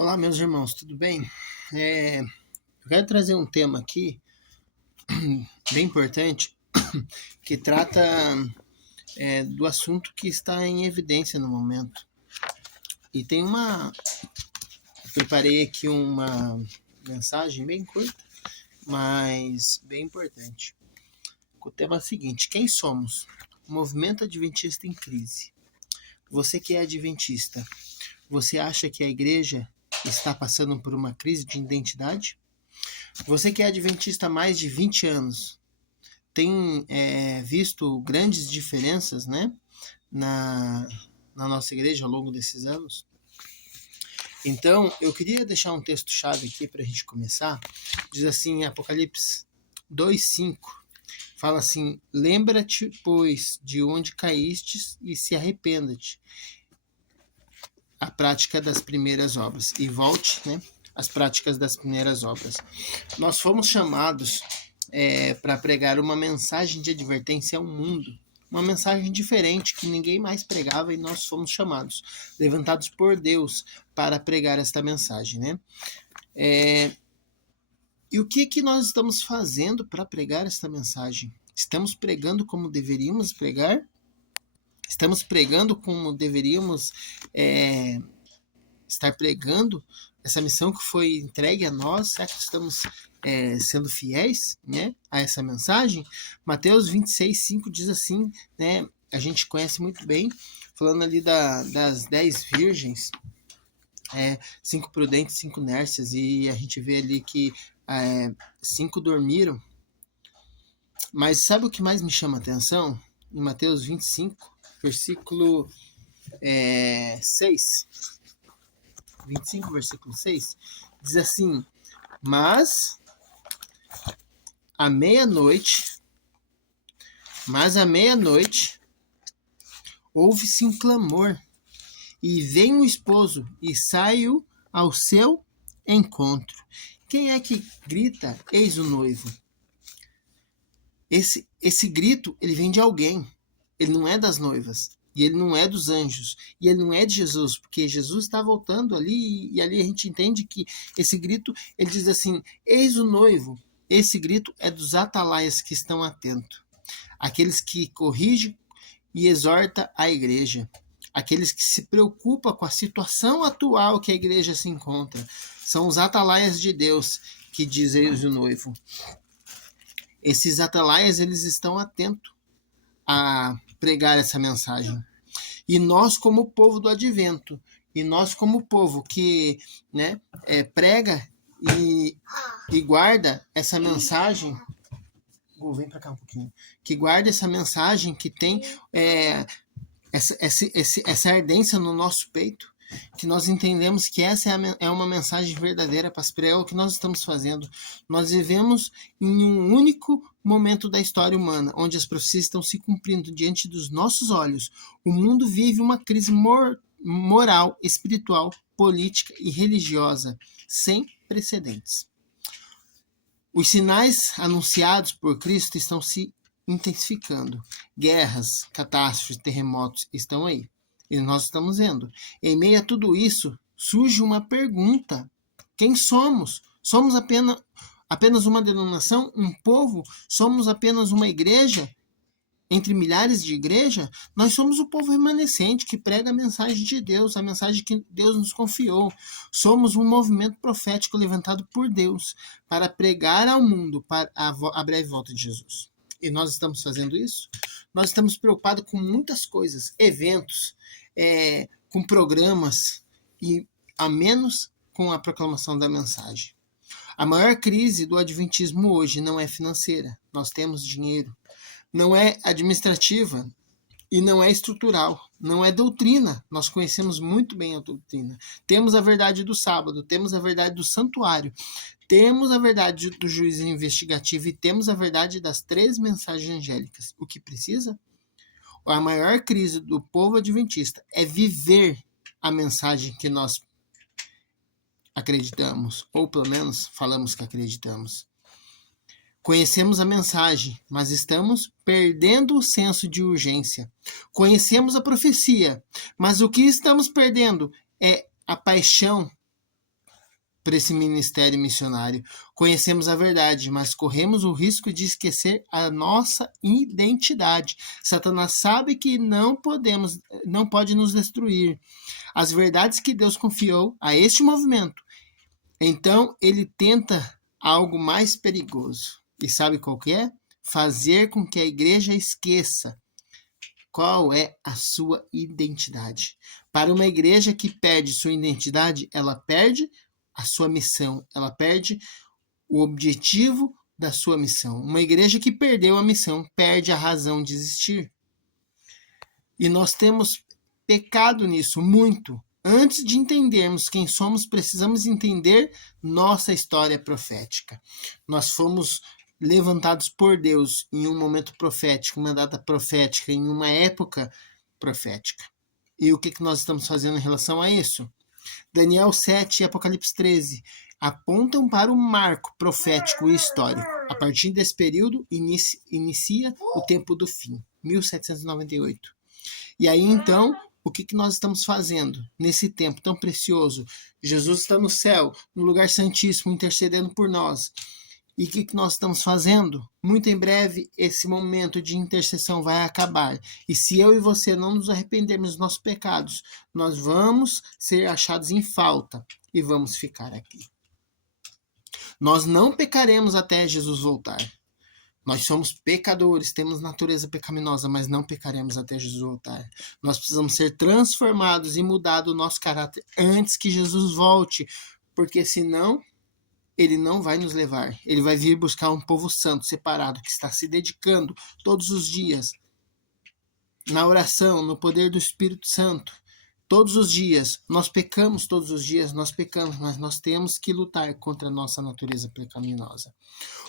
Olá, meus irmãos, tudo bem? Eu quero trazer um tema aqui bem importante que trata do assunto que está em evidência no momento. E preparei aqui uma mensagem bem curta, mas bem importante. O tema é o seguinte: quem somos? O movimento adventista em crise. Você que é adventista, você acha que a igreja está passando por uma crise de identidade? Você que é adventista há mais de 20 anos, tem visto grandes diferenças, né, na, na nossa igreja ao longo desses anos? Então, eu queria deixar um texto-chave aqui para a gente começar. Diz assim, Apocalipse 2:5, fala assim: lembra-te, pois, de onde caístes e se arrependa-te a prática das primeiras obras. E volte, né, às práticas das primeiras obras. Nós fomos chamados para pregar uma mensagem de advertência ao mundo, uma mensagem diferente que ninguém mais pregava, e nós fomos chamados, levantados por Deus para pregar esta mensagem, né? E o que nós estamos fazendo para pregar esta mensagem? Estamos pregando como deveríamos pregar? Estamos pregando como deveríamos estar pregando essa missão que foi entregue a nós? Será que estamos sendo fiéis, né, a essa mensagem? Mateus 26:5 diz assim, né, a gente conhece muito bem, falando ali das 10 virgens, 5 prudentes, 5 nércias, e a gente vê ali que 5 dormiram. Mas sabe o que mais me chama a atenção? Em Mateus 25, versículo 6, 25, versículo 6, diz assim: Mas à meia-noite, ouve-se um clamor, e vem o esposo, e sai-o ao seu encontro. Quem é que grita, eis o noivo? Esse grito, ele vem de alguém. Ele não é das noivas, e ele não é dos anjos, e ele não é de Jesus, porque Jesus está voltando ali, e ali a gente entende que esse grito, ele diz assim: eis o noivo. Esse grito é dos atalaias que estão atentos, aqueles que corrigem e exortam a igreja, aqueles que se preocupam com a situação atual que a igreja se encontra. São os atalaias de Deus que diz eis o noivo. Esses atalaias, eles estão atentos a pregar essa mensagem. E nós, como povo do advento, e nós, como povo que, né, prega e guarda essa mensagem, vem para cá um pouquinho, que guarda essa mensagem, que tem essa ardência no nosso peito, que nós entendemos que essa é uma mensagem verdadeira para pregar o que nós estamos fazendo. Nós vivemos em um único momento da história humana, onde as profecias estão se cumprindo diante dos nossos olhos. O mundo vive uma crise moral, espiritual, política e religiosa sem precedentes. Os sinais anunciados por Cristo estão se intensificando. Guerras, catástrofes, terremotos estão aí. E nós estamos vendo. Em meio a tudo isso, surge uma pergunta: quem somos? Somos apenas uma denominação? Um povo? Somos apenas uma igreja? Entre milhares de igrejas? Nós somos o povo remanescente que prega a mensagem de Deus, a mensagem que Deus nos confiou. Somos um movimento profético levantado por Deus para pregar ao mundo para a breve volta de Jesus. E nós estamos fazendo isso? Nós estamos preocupados com muitas coisas, eventos, com programas, e a menos com a proclamação da mensagem. A maior crise do adventismo hoje não é financeira, nós temos dinheiro. Não é administrativa e não é estrutural, não é doutrina. Nós conhecemos muito bem a doutrina. Temos a verdade do sábado, temos a verdade do santuário, temos a verdade do juízo investigativo e temos a verdade das 3 mensagens angélicas. O que precisa? A maior crise do povo adventista é viver a mensagem que nós acreditamos, ou pelo menos falamos que acreditamos. Conhecemos a mensagem, mas estamos perdendo o senso de urgência. Conhecemos a profecia, mas o que estamos perdendo é a paixão para esse ministério missionário. Conhecemos a verdade, mas corremos o risco de esquecer a nossa identidade. Satanás sabe que não pode nos destruir. As verdades que Deus confiou a este movimento. Então, ele tenta algo mais perigoso. E sabe qual que é? Fazer com que a igreja esqueça qual é a sua identidade. Para uma igreja que perde sua identidade, ela perde a sua missão, ela perde o objetivo da sua missão. Uma igreja que perdeu a missão perde a razão de existir. E nós temos pecado nisso muito. Antes de entendermos quem somos, precisamos entender nossa história profética. Nós fomos levantados por Deus em um momento profético, uma data profética, em uma época profética. E o que nós estamos fazendo em relação a isso? Daniel 7 e Apocalipse 13 apontam para o marco profético e histórico. A partir desse período, inicia o tempo do fim, 1798. E aí, então, o que nós estamos fazendo nesse tempo tão precioso? Jesus está no céu, no lugar santíssimo, intercedendo por nós. E o que nós estamos fazendo? Muito em breve, esse momento de intercessão vai acabar. E se eu e você não nos arrependermos dos nossos pecados, nós vamos ser achados em falta e vamos ficar aqui. Nós não pecaremos até Jesus voltar. Nós somos pecadores, temos natureza pecaminosa, mas não pecaremos até Jesus voltar. Nós precisamos ser transformados e mudar o nosso caráter antes que Jesus volte, porque senão ele não vai nos levar. Ele vai vir buscar um povo santo, separado, que está se dedicando todos os dias na oração, no poder do Espírito Santo. Todos os dias, nós pecamos, mas nós temos que lutar contra a nossa natureza pecaminosa.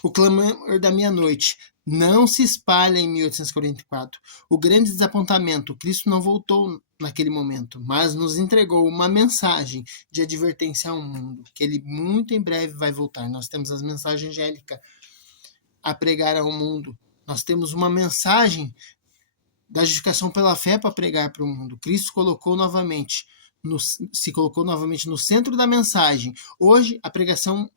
O clamor da meia-noite não se espalha em 1844. O grande desapontamento, Cristo não voltou naquele momento, mas nos entregou uma mensagem de advertência ao mundo, que ele muito em breve vai voltar. Nós temos as mensagens angélicas a pregar ao mundo. Nós temos uma mensagem da justificação pela fé para pregar para o mundo. Cristo se colocou novamente no centro da mensagem. Hoje, a pregação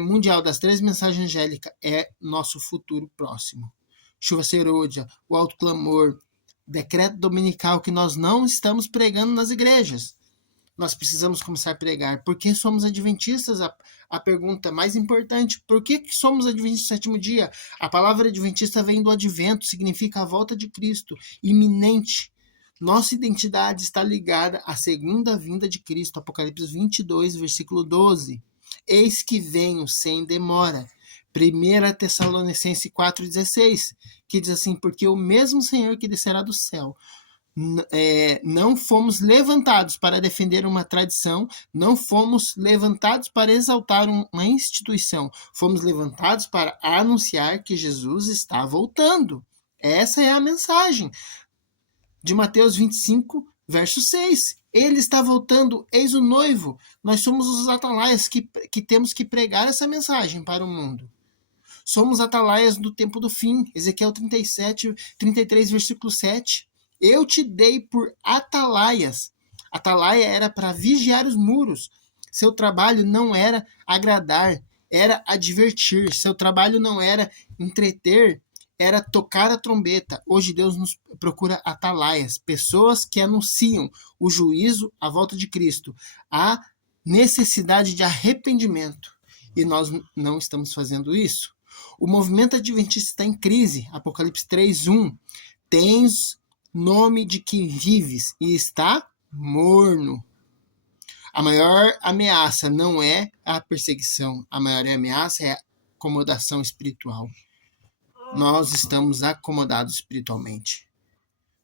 mundial das 3 mensagens angélicas é nosso futuro próximo. Chuva serôdia, o alto clamor, decreto dominical que nós não estamos pregando nas igrejas. Nós precisamos começar a pregar. Por que somos adventistas? A pergunta mais importante. Por que somos adventistas do sétimo dia? A palavra adventista vem do advento, significa a volta de Cristo, iminente. Nossa identidade está ligada à segunda vinda de Cristo. Apocalipse 22, versículo 12. Eis que venho sem demora. 1 Tessalonicenses 4,16, que diz assim, porque o mesmo Senhor que descerá do céu, não fomos levantados para defender uma tradição, não fomos levantados para exaltar uma instituição, fomos levantados para anunciar que Jesus está voltando. Essa é a mensagem de Mateus 25, verso 6. Ele está voltando, eis o noivo. Nós somos os atalaias que temos que pregar essa mensagem para o mundo. Somos atalaias do tempo do fim. Ezequiel 33, versículo 7. Eu te dei por atalaias. Atalaia era para vigiar os muros. Seu trabalho não era agradar, era advertir. Seu trabalho não era entreter, era tocar a trombeta. Hoje Deus nos procura atalaias, pessoas que anunciam o juízo, a volta de Cristo, a necessidade de arrependimento. E nós não estamos fazendo isso. O movimento adventista está em crise. Apocalipse 3:1. Tens nome de que vives e está morno. A maior ameaça não é a perseguição. A maior ameaça é a acomodação espiritual. Nós estamos acomodados espiritualmente.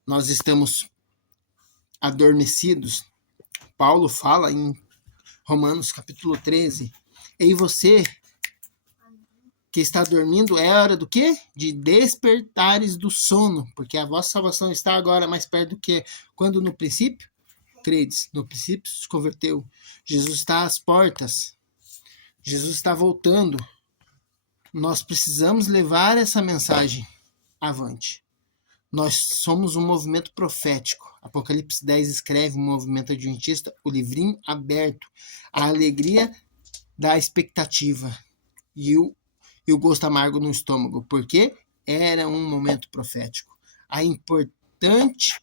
Nós estamos adormecidos. Paulo fala em Romanos capítulo 13. E você que está dormindo, é hora do quê? De despertares do sono, porque a vossa salvação está agora mais perto do que quando no princípio credes. No princípio se converteu. Jesus está às portas. Jesus está voltando. Nós precisamos levar essa mensagem avante. Nós somos um movimento profético. Apocalipse 10 escreve um movimento adventista, o livrinho aberto. A alegria da expectativa e o gosto amargo no estômago, porque era um momento profético. A importante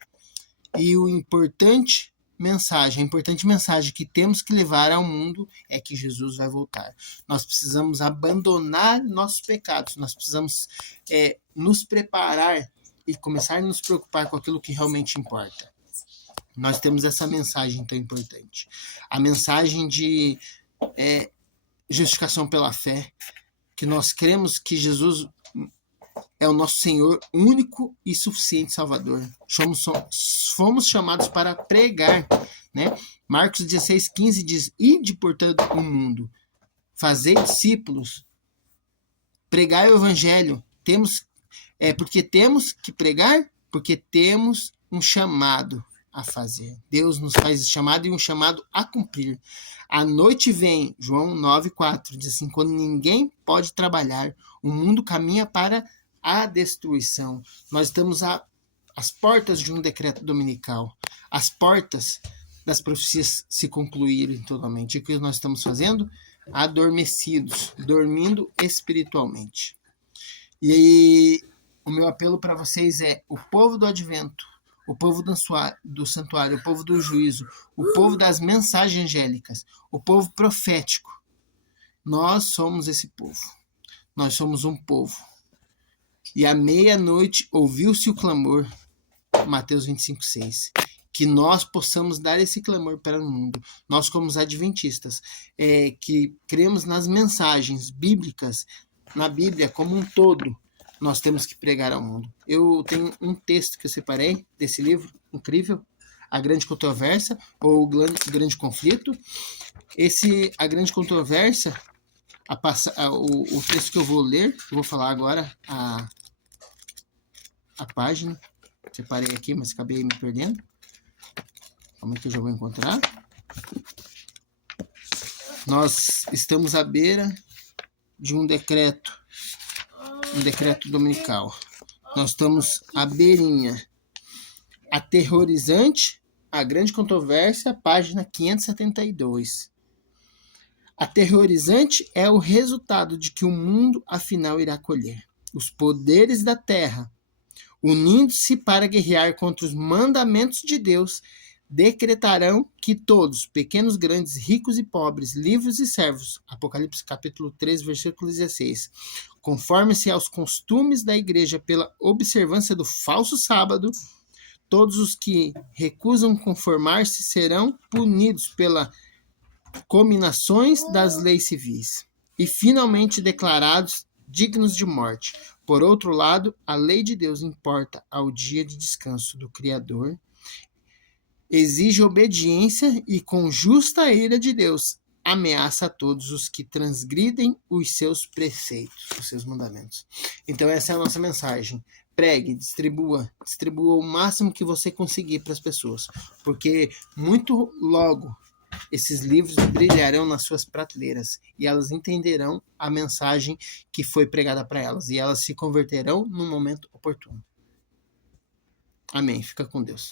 mensagem que temos que levar ao mundo é que Jesus vai voltar. Nós precisamos abandonar nossos pecados, nós precisamos nos preparar e começar a nos preocupar com aquilo que realmente importa. Nós temos essa mensagem tão importante. A mensagem de justificação pela fé, que nós cremos que Jesus é o nosso Senhor único e suficiente Salvador. Fomos chamados para pregar, né? Marcos 16:15 diz: ide por todo o mundo, fazei discípulos, pregai o evangelho. Porque temos que pregar, porque temos um chamado a fazer. Deus nos faz esse chamado e um chamado a cumprir. A noite vem, João 9:4 diz assim: quando ninguém pode trabalhar, o mundo caminha para a destruição. Nós estamos às portas de um decreto dominical. As portas das profecias se concluírem totalmente. E o que nós estamos fazendo? Adormecidos, dormindo espiritualmente. E aí, o meu apelo para vocês é: o povo do advento, o povo do santuário, o povo do juízo, o povo das mensagens angélicas, o povo profético. Nós somos esse povo. Nós somos um povo. E à meia-noite ouviu-se o clamor, Mateus 25:6. Que nós possamos dar esse clamor para o mundo. Nós, como os adventistas, que cremos nas mensagens bíblicas, na Bíblia como um todo, nós temos que pregar ao mundo. Eu tenho um texto que eu separei desse livro incrível, A Grande Controvérsia, ou O Grande Conflito. A Grande Controvérsia, o texto que eu vou ler, eu vou falar agora a página. Separei aqui, mas acabei me perdendo. Como é que eu já vou encontrar? Nós estamos à beira de um decreto dominical. Nós estamos à beirinha. Aterrorizante, A Grande Controvérsia, página 572. Aterrorizante é o resultado de que o mundo afinal irá colher. Os poderes da terra, unindo-se para guerrear contra os mandamentos de Deus, decretarão que todos, pequenos, grandes, ricos e pobres, livres e servos, Apocalipse capítulo 3, versículo 16, conforme-se aos costumes da igreja pela observância do falso sábado, todos os que recusam conformar-se serão punidos pelas cominações das leis civis e finalmente declarados dignos de morte. Por outro lado, a lei de Deus importa ao dia de descanso do Criador, exige obediência e, com justa ira de Deus, ameaça a todos os que transgridem os seus preceitos, os seus mandamentos. Então essa é a nossa mensagem. Pregue, distribua o máximo que você conseguir para as pessoas, porque muito logo esses livros brilharão nas suas prateleiras e elas entenderão a mensagem que foi pregada para elas e elas se converterão no momento oportuno. Amém. Fica com Deus.